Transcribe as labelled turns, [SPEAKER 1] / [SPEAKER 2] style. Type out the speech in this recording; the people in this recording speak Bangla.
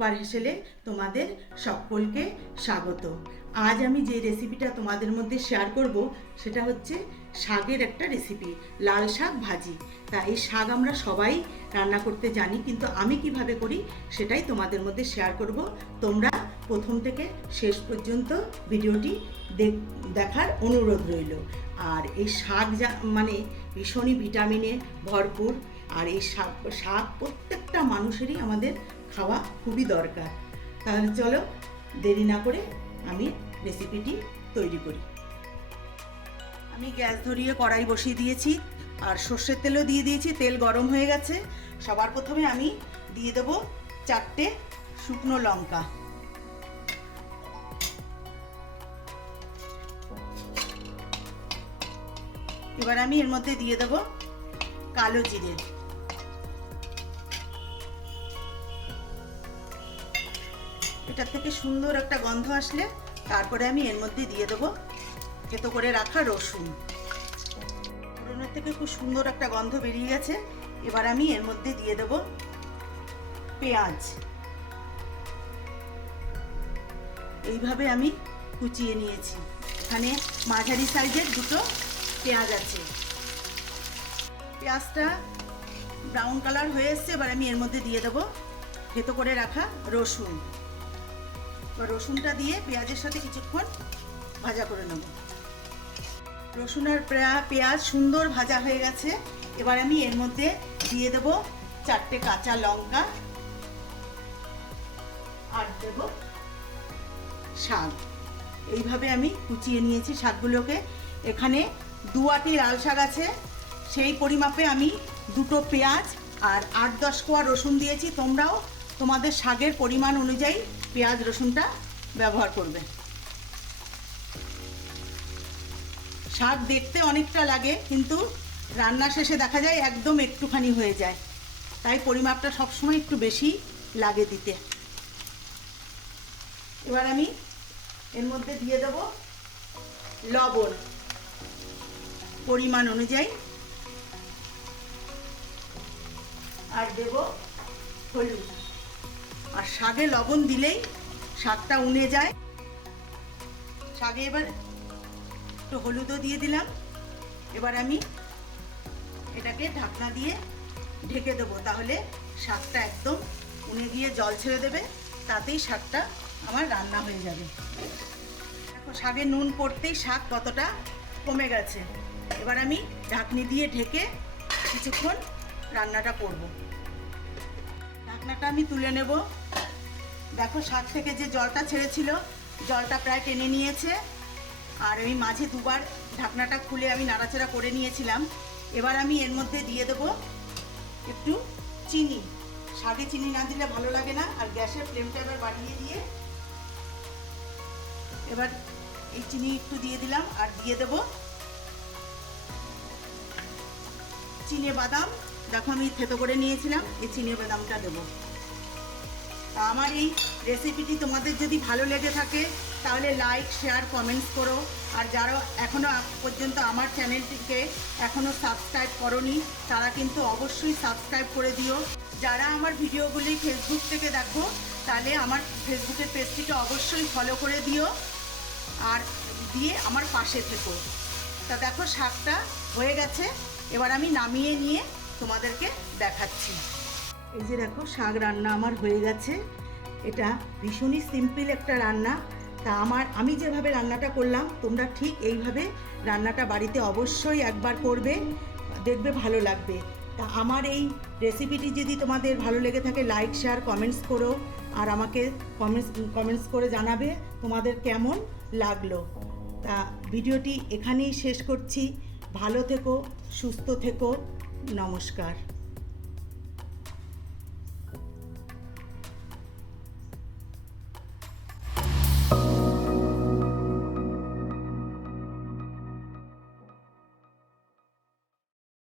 [SPEAKER 1] রূপার হেসেলে তোমাদের সকলকে স্বাগত। আজ আমি যে রেসিপিটা তোমাদের মধ্যে শেয়ার করব, সেটা হচ্ছে শাকের একটা রেসিপি লাল শাক ভাজি। তা এই শাক আমরা সবাই রান্না করতে জানি, কিন্তু আমি কীভাবে করি সেটাই তোমাদের মধ্যে শেয়ার করব। তোমরা প্রথম থেকে শেষ পর্যন্ত ভিডিওটি দেখ- দেখার অনুরোধ রইল। আর এই শাক যা মানে ভীষণই ভিটামিনে ভরপুর, আর এই শাক শাক প্রত্যেকটা মানুষেরই আমাদের খাওয়া খুবই দরকার। তাহলে চলো দেরি না করে আমি রেসিপিটি তৈরি করি। আমি গ্যাস ধরিয়ে কড়াই বসিয়ে দিয়েছি, আর সর্ষের তেলও দিয়ে দিয়েছি, তেল গরম হয়ে গেছে। সবার প্রথমে আমি দিয়ে দেবো চারটে শুকনো লঙ্কা। এবার আমি এর মধ্যে দিয়ে দেবো কালো জিরে। এটার থেকে সুন্দর একটা গন্ধ আসলে, তারপরে আমি এর মধ্যে দিয়ে দেবো থেতো করে রাখা রসুন। ফোড়নের থেকে খুব সুন্দর একটা গন্ধ বেরিয়ে গেছে, এবার আমি এর মধ্যে দিয়ে দেবো পেঁয়াজ। এইভাবে আমি কুচিয়ে নিয়েছি। এখানে মাঝারি সাইজের দুটো পেঁয়াজ আছে। পেঁয়াজটা ব্রাউন কালার হয়ে এসছে, এবার আমি এর মধ্যে দিয়ে দেবো থেতো করে রাখা রসুন। রসুনটা দিয়ে পেঁয়াজের সাথে কিছুক্ষণ ভাজা করে নেব। রসুন আর পেঁয়া- পেঁয়াজ সুন্দর ভাজা হয়ে গেছে। এবার আমি এর মধ্যে দিয়ে দেব চারটে কাঁচা লঙ্কা আর দেব শাক এইভাবে আমি কুচিয়ে নিয়েছি শাকগুলোকে এখানে দু আটি লাল শাক আছে। সেই পরিমাপে আমি দুটো পেঁয়াজ আর আট দশ কোয়া রসুন দিয়েছি। তোমরাও তোমাদের শাকের পরিমাণ অনুযায়ী পেঁয়াজ রসুনটা ব্যবহার করবে। শাক দেখতে অনেকটা লাগে, কিন্তু রান্না শেষে দেখা যায় একদম একটুখানি হয়ে যায়। তাই পরিমাপটা সবসময় একটু বেশি লাগে দিতে। এবার আমি এর মধ্যে দিয়ে দেব লবণ। পরিমাণ অনুযায়ী। আর দেব হলুদ। আর শাকে লবণ দিলেই শাকটা উনে যায়। শাকে এবার একটু হলুদও দিয়ে দিলাম। এবার আমি এটাকে ঢাকনা দিয়ে ঢেকে দেবো, তাহলে শাকটা একদম উনে গিয়ে জল ছেড়ে দেবে, তাতেই শাকটা আমার রান্না হয়ে যাবে। দেখো, শাকে নুন পড়তেই শাক কতটা কমে গেছে। এবার আমি ঢাকনি দিয়ে ঢেকে কিছুক্ষণ রান্নাটা করব। ঢাকনাটা আমি তুলে নেব। দেখো শাক থেকে যে জলটা ছেড়েছিল, জলটা প্রায় টেনে নিয়েছে। আর আমি মাঝে দুবার ঢাকনাটা খুলে আমি নাড়াচাড়া করে নিয়েছিলাম। এবার আমি এর মধ্যে দিয়ে দেবো একটু চিনি। শাকে চিনি না দিলে ভালো লাগে না, আর গ্যাসের ফ্লেমটা এবার বাড়িয়ে দিয়ে এবার এই চিনি একটু দিয়ে দিলাম, আর দিয়ে দেবো চিনে বাদাম। দেখো আমি থেতো করে নিয়েছিলাম, এই চিনে বাদামটা দেবো। আমার এই রেসিপিটি তোমাদের যদি ভালো লেগে থাকে, তাহলে লাইক শেয়ার কমেন্টস করো। আর যারা এখনও পর্যন্ত আমার চ্যানেলটিকে এখনও সাবস্ক্রাইব করনি, তারা কিন্তু অবশ্যই সাবস্ক্রাইব করে দিও। যারা আমার ভিডিওগুলি ফেসবুক থেকে দেখো, তাহলে আমার ফেসবুকের পেজটিকে অবশ্যই ফলো করে দিও। আর দিয়ে আমার পাশে থেকো। তা দেখো, শাকটা হয়ে গেছে। এবার আমি নামিয়ে নিয়ে তোমাদেরকে দেখাচ্ছি। এই যে দেখো, শাক রান্না আমার হয়ে গেছে। এটা ভীষণই সিম্পল একটা রান্না। তা আমার, আমি যেভাবে রান্নাটা করলাম, তোমরা ঠিক এইভাবে রান্নাটা বাড়িতে অবশ্যই একবার করবে, দেখবে ভালো লাগবে। তা আমার এই রেসিপিটি যদি তোমাদের ভালো লেগে থাকে লাইক শেয়ার কমেন্টস করো, আর আমাকে কমেন্টস কমেন্টস করে জানাবে তোমাদের কেমন লাগল। তা ভিডিওটি এখানেই শেষ করছি। ভালো থেকো, সুস্থ থেকো, নমস্কার।